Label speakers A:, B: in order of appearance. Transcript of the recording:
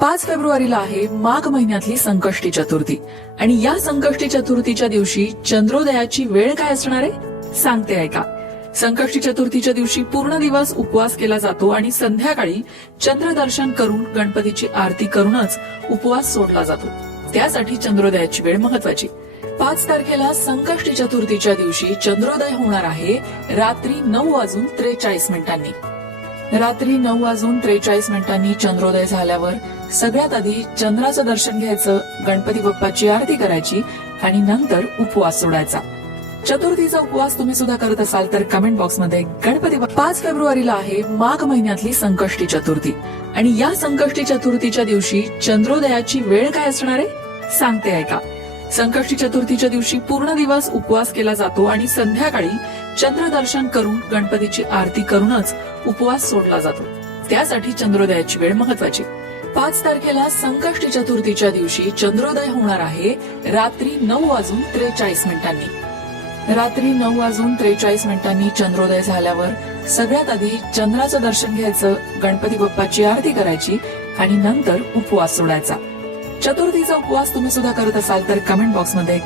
A: पाच फेब्रुवारीला आहे माघ महिन्यातली संकष्टी चतुर्थी. आणि या संकष्टी चतुर्थीच्या दिवशी चंद्रोदयाची वेळ काय असणार आहे? सांगते ऐका. संकष्टी चतुर्थीच्या दिवशी पूर्ण दिवस उपवास केला जातो आणि संध्याकाळी चंद्रदर्शन करून गणपतीची आरती करूनच उपवास सोडला जातो. त्यासाठी चंद्रोदयाची वेळ महत्वाची पाच तारखेला संकष्टी चतुर्थीच्या दिवशी चंद्रोदय होणार आहे रात्री नऊ वाजून त्रेचाळीस मिनिटांनी. रात्री नऊ वाजून त्रेचाळीस मिनिटांनी चंद्रोदय झाल्यावर सगळ्यात आधी चंद्राचं दर्शन घ्यायचं गणपती बाप्पाची आरती करायची आणि नंतर उपवास सोडायचा. चतुर्थीचा उपवास तुम्ही सुद्धा करत असाल तर कमेंट बॉक्समध्ये गणपती पाच फेब्रुवारीला आहे माघ महिन्यातली संकष्टी चतुर्थी. आणि या संकष्टी चतुर्थीच्या दिवशी चंद्रोदयाची वेळ काय असणार आहे? सांगते ऐका. संकष्टी चतुर्थीच्या दिवशी पूर्ण दिवस उपवास केला जातो आणि संध्याकाळी चंद्रदर्शन करून गणपतीची आरती करूनच उपवास सोडला जातो. त्यासाठी चंद्रोदयाची वेळ महत्वाची. पाच तारखेला संकष्टी चतुर्थीच्या दिवशी चंद्रोदय होणार आहे. रात्री नऊ वाजून त्रेचाळीस मिनिटांनी. रात्री नऊ वाजून त्रेचाळीस मिनिटांनी चंद्रोदय झाल्यावर सगळ्यात आधी चंद्राचं दर्शन घ्यायचं गणपती बाप्पाची आरती करायची आणि नंतर उपवास सोडायचा. चतुर्थीचा उपवास तुम्ही सुद्धा करत असाल तर कमेंट बॉक्समध्ये